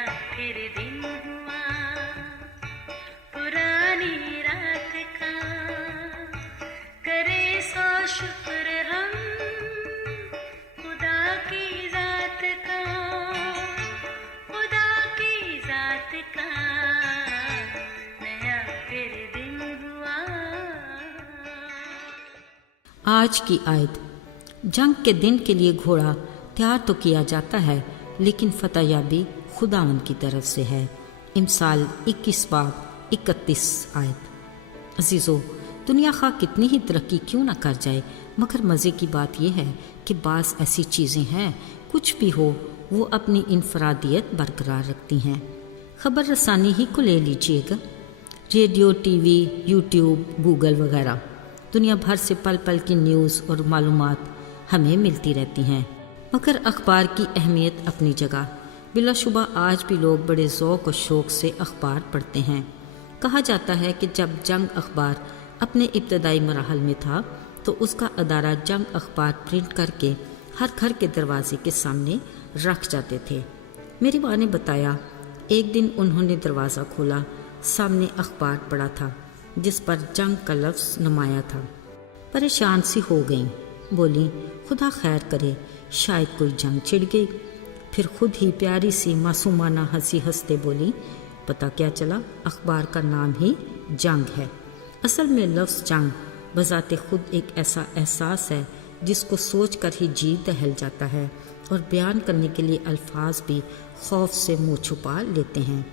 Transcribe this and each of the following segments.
नया फिर दिन हुआ पुरानी रात का, करे सो शुक्र हम खुदा की जात का, खुदा की जात का, नया फिर दिन हुआ। आज की आयत। जंग के दिन के लिए घोड़ा तैयार तो किया जाता है, लेकिन फतहयाबी खुदावंद की तरफ से है। इमसाल 21 बाब 31 आयत। अजीज़ो, दुनिया खा कितनी ही तरक्की क्यों ना कर जाए, मगर मज़े की बात यह है कि बाज़ ऐसी चीज़ें हैं, कुछ भी हो वो अपनी इनफरादियत बरकरार रखती हैं। ख़बर रसानी ही को ले लीजिएगा, रेडियो, टीवी, यूट्यूब, गूगल वगैरह, दुनिया भर से पल पल की न्यूज़ और मालूमात हमें मिलती रहती हैं। मगर अखबार की अहमियत अपनी जगह। बिलाशुबा आज भी लोग बड़े ज़ौक़ और शौक़ से अखबार पढ़ते हैं। कहा जाता है कि जब जंग अखबार अपने इब्तदाई मराहल में था तो उसका अदारा जंग अखबार प्रिंट करके हर घर के दरवाजे के सामने रख जाते थे। मेरी माँ ने बताया, एक दिन उन्होंने दरवाज़ा खोला, सामने अखबार पड़ा था जिस पर जंग का लफ्ज़ नुमाया था। परेशान सी हो गई, बोली खुदा खैर करे, शायद कोई जंग छिड़ गई। फिर खुद ही प्यारी सी मासूमाना हंसी हंसते बोली, पता क्या चला, अखबार का नाम ही जंग है। असल में लफ्ज़ जंग बज़ाते खुद एक ऐसा एहसास है जिसको सोच कर ही जी दहल जाता है और बयान करने के लिए अल्फाज भी खौफ से मुँह छुपा लेते हैं।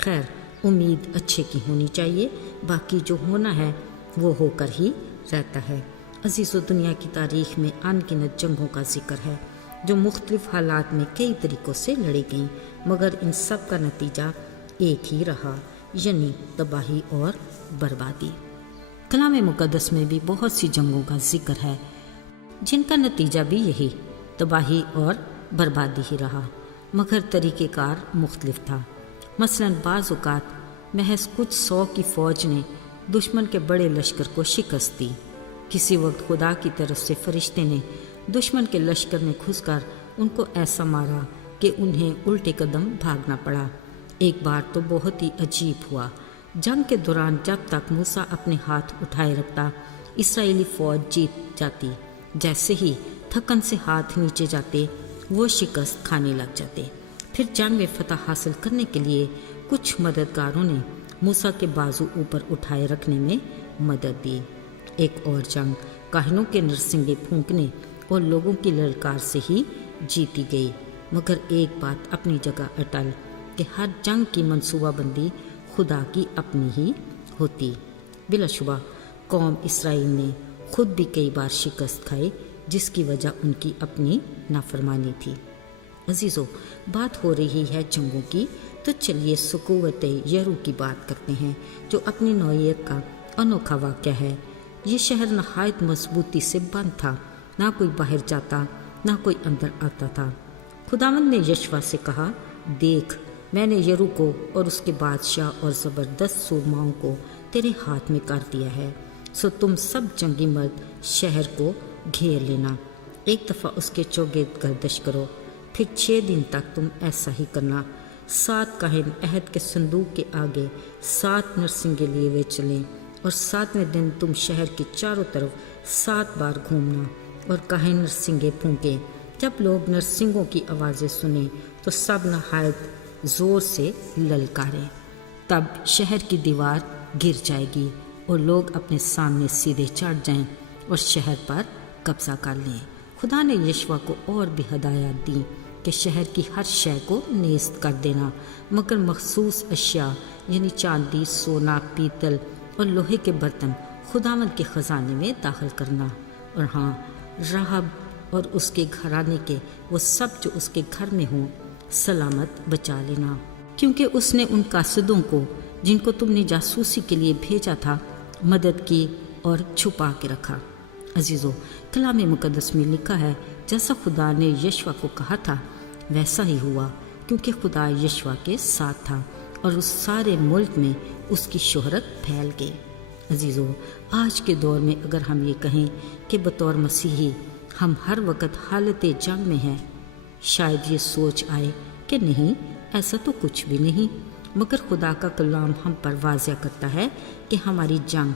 खैर, उम्मीद अच्छे की होनी चाहिए, बाकी जो होना है वो होकर ही रहता है। अज़ीज़ो, दुनिया की तारीख़ में अनगिनत जंगों का जिक्र है जो मुख्तलिफ़ हालात में कई तरीक़ों से लड़ी गईं, मगर इन सब का नतीजा एक ही रहा, यानी तबाही और बर्बादी। कलाम मुक़द्दस में भी बहुत सी जंगों का जिक्र है जिनका नतीजा भी यही तबाही और बर्बादी ही रहा, मगर तरीक़ेकार मुख्तलिफ था। मसलन बाज़ औक़ात महज कुछ 100 की फ़ौज ने दुश्मन के बड़े लश्कर को शिकस्त दी। किसी वक्त खुदा की तरफ से फरिश्ते ने दुश्मन के लश्कर में घुसकर उनको ऐसा मारा कि उन्हें उल्टे कदम भागना पड़ा। एक बार तो बहुत ही अजीब हुआ। जंग के दौरान जब तक मूसा अपने हाथ उठाए रखता, इसराइली फ़ौज जीत जाती। जैसे ही थकन से हाथ नीचे जाते, वो शिकस्त खाने लग जाते। फिर जंग में फतह हासिल करने के लिए कुछ मददगारों ने मूसा के बाजू ऊपर उठाए रखने में मदद दी। एक और जंग काहिनों के नरसिंगे फूंकने और लोगों की ललकार से ही जीती गई। मगर एक बात अपनी जगह अटल कि हर जंग की मंसूबाबंदी खुदा की अपनी ही होती। बिलाशुबा कौम इसराइल ने खुद भी कई बार शिकस्त खाई, जिसकी वजह उनकी अपनी नाफरमानी थी। अजीज़ो, बात हो रही है जंगों की, तो चलिए सुकूवत यरू की बात करते हैं, जो अपनी नौइयत का अनोखा वाक़या है। ये शहर नहायत मजबूती से बंद था, ना कोई बाहर जाता ना कोई अंदर आता था। खुदावंद ने यशवा से कहा, देख, मैंने यरू को और उसके बादशाह और ज़बरदस्त सूरमाओं को तेरे हाथ में कर दिया है, सो तुम सब जंगी मर्द शहर को घेर लेना। एक दफ़ा उसके चौगिर्द गर्दश करो, फिर 6 दिन तक तुम ऐसा ही करना। 7 काहिन अहद के संदूक के आगे 7 नरसिंगे लिए हुए चलें, और 7वें दिन तुम शहर के चारों तरफ 7 बार घूमना और काहिन नरसिंगे फूंके। जब लोग नरसिंगों की आवाज़ें सुने तो सब नहायत ज़ोर से ललकारें। तब शहर की दीवार गिर जाएगी और लोग अपने सामने सीधे चढ़ जाएं और शहर पर कब्जा कर लें। खुदा ने यशवा को और भी हदायत दी कि शहर की हर शय को नेस्त कर देना, मगर मखसूस अशिया यानी चांदी, सोना, पीतल और लोहे के बर्तन खुदावंद के ख़जाने में दाखिल करना। और हाँ, राहब और उसके घराने के वो सब जो उसके घर में हों सलामत बचा लेना, क्योंकि उसने उन कासिदों को जिनको तुमने जासूसी के लिए भेजा था मदद की और छुपा के रखा। अजीज़ों, कलाम मुक़द्दस में लिखा है, जैसा खुदा ने यशवा को कहा था वैसा ही हुआ, क्योंकि खुदा यशवा के साथ था और उस सारे मुल्क में उसकी शोहरत फैल गई। अजीज़ों, आज के दौर में अगर हम ये कहें कि बतौर मसीही हम हर वक्त हालत जंग में हैं, शायद ये सोच आए कि नहीं, ایسا تو کچھ بھی نہیں، مگر خدا کا کلام ہم پر واضح کرتا ہے کہ ہماری جنگ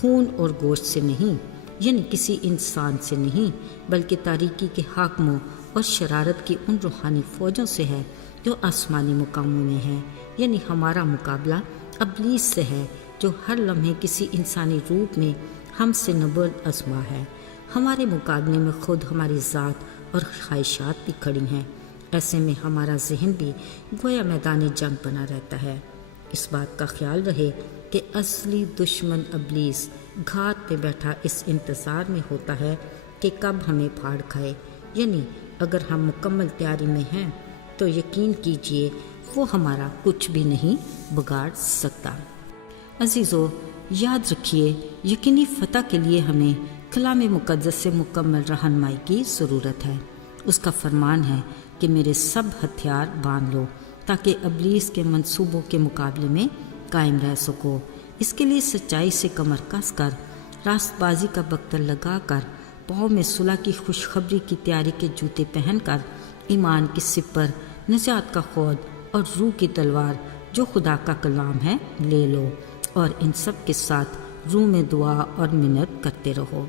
خون اور گوشت سے نہیں، یعنی کسی انسان سے نہیں، بلکہ تاریکی کے حاکموں اور شرارت کی ان روحانی فوجوں سے ہے جو آسمانی مقاموں میں ہے۔ یعنی ہمارا مقابلہ ابلیس سے ہے، جو ہر لمحے کسی انسانی روپ میں ہم سے نبرد آزما ہے۔ ہمارے مقابلے میں خود ہماری ذات اور خواہشات بھی کھڑی ہیں۔ ایسے میں ہمارا ذہن بھی گویا میدان جنگ بنا رہتا ہے۔ اس بات کا خیال رہے کہ اصلی دشمن ابلیس گھات پہ بیٹھا اس انتظار میں ہوتا ہے کہ کب ہمیں پھاڑ کھائے۔ یعنی اگر ہم مکمل تیاری میں ہیں تو یقین کیجئے وہ ہمارا کچھ بھی نہیں بگاڑ سکتا۔ عزیزو، یاد رکھیے، یقینی فتح کے لیے ہمیں کلام مقدس سے مکمل رہنمائی کی ضرورت ہے۔ اس کا فرمان ہے کہ میرے سب ہتھیار باندھ لو تاکہ ابلیس کے منصوبوں کے مقابلے میں قائم رہ سکو۔ اس کے لیے سچائی سے کمر کس کر، راست بازی کا بختر لگا کر، پاؤں میں صلح کی خوشخبری کی تیاری کے جوتے پہن کر، ایمان کی سپر، نجات کا خود اور روح کی تلوار جو خدا کا کلام ہے لے لو، اور ان سب کے ساتھ روح میں دعا اور منت کرتے رہو۔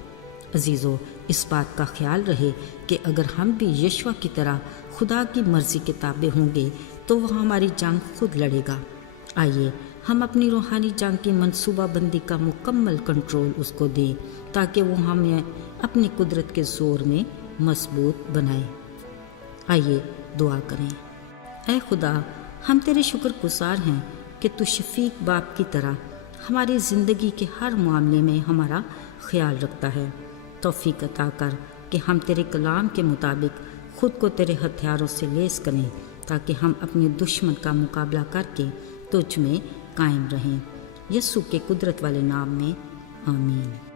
عزیزو، اس بات کا خیال رہے کہ اگر ہم بھی یشوع کی طرح خدا کی مرضی کے تابع ہوں گے تو وہ ہماری جنگ خود لڑے گا۔ آئیے ہم اپنی روحانی جنگ کی منصوبہ بندی کا مکمل کنٹرول اس کو دیں تاکہ وہ ہمیں اپنی قدرت کے زور میں مضبوط بنائے۔ آئیے دعا کریں۔ اے خدا، ہم تیرے شکر گزار ہیں کہ تو شفیق باپ کی طرح ہماری زندگی کے ہر معاملے میں ہمارا خیال رکھتا ہے۔ توفیق عطا کر کہ ہم تیرے کلام کے مطابق خود کو تیرے ہتھیاروں سے لیس کریں تاکہ ہم اپنے دشمن کا مقابلہ کر کے تجھ میں قائم رہیں۔ یسوع کے قدرت والے نام میں آمین۔